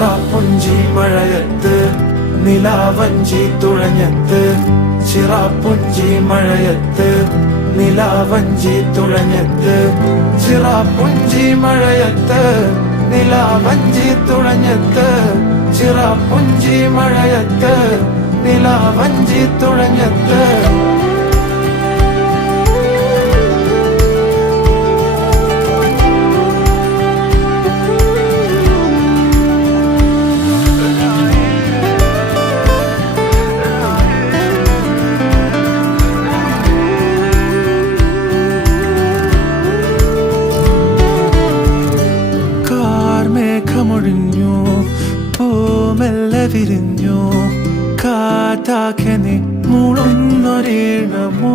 ചിറാപ്പുഞ്ചി മഴയത്ത് നിലാവഞ്ചി തുഴഞ്ഞത്ത് ചിറാപ്പുഞ്ചി മഴയത്ത് നിലാവഞ്ചി തുഴഞ്ഞത്ത് ചിറാപ്പുഞ്ചി മഴയത്ത് നിലാവഞ്ചി തുഴഞ്ഞത്ത് ചിറാപ്പുഞ്ചി മഴയത്ത് നിലാവഞ്ചി തുഴഞ്ഞത്ത് മേഘമൊഴിഞ്ഞു പൂമെല്ലെ വിരിഞ്ഞു കാറ്റാകെ നീ മൂളുന്നൊരീണമോ